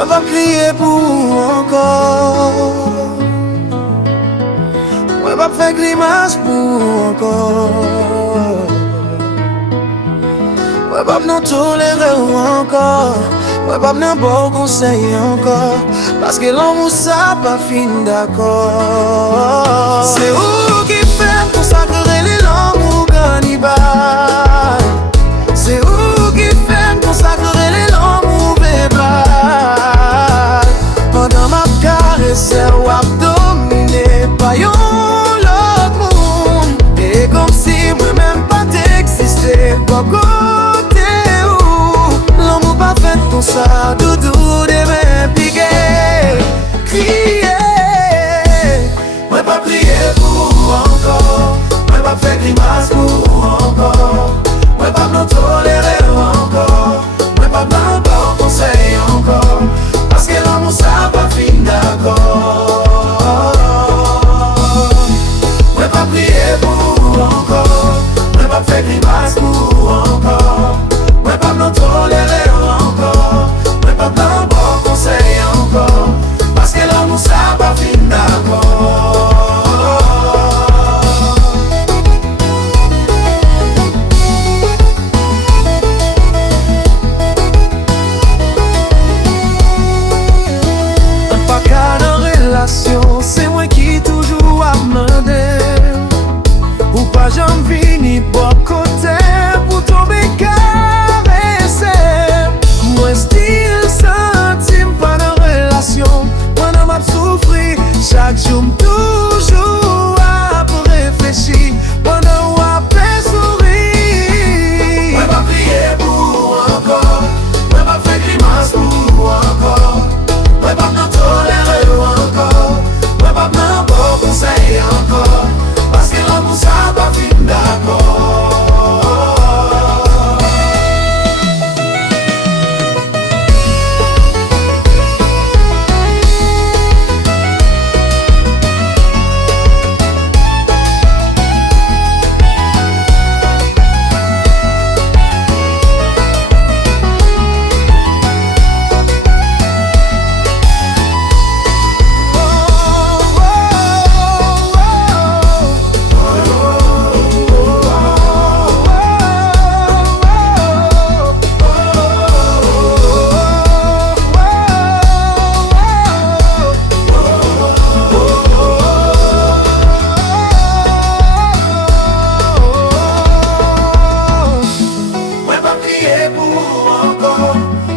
On va crier pour encore. On va faire grimace pour encore. On va nous tolérer encore. On va nous bon conseil encore. Parce que l'amour ça pas fin d'accord. C'est où qui fait consacrer l'amour cannibale. C'est où qui fait consacrer l'amour verbal. Pendant ma caresse ou abdominé par l'autre monde. Et comme si moi-même pas t'existais. Pas côté où l'amour pas fait pour ça. Doudou des mains piquées. Crier. Moi pas prier pour encore. Moi pas faire grimace pour encore. Moi pas nous tolérer encore. Moi pas m'en bon conseil encore. Parce que l'amour ça pas fin d'accord. Moi pas prier pour encore. Moi pas faire grimace pour encore. Moi pas nous tolérer encore. Moi pas m'en bon conseil encore. Parce que l'amour ça pas fin d'accord. C'est moi qui toujours a demandé. Ou pas j'en vini bon côté pour tomber caresser. Moi style sentime pas de relation. Pendant m'a souffri chaque jour toujours à réfléchir. Pendant ou à sourire. Moi pas prier pour encore. Moi pas faire grimace pour encore. Moi pas m'en tolérer encore. Moi pas m'en bon conseil encore. Parce que l'amour ça pas fin d'accord.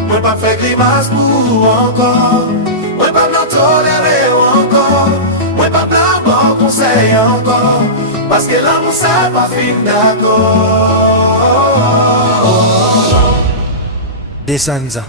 Moi pas faire grimace pour encore. Moi pas m'en tolérer encore. Moi pas m'en bon conseil encore. Parce que l'amour ça pas fin d'accord. Desanza.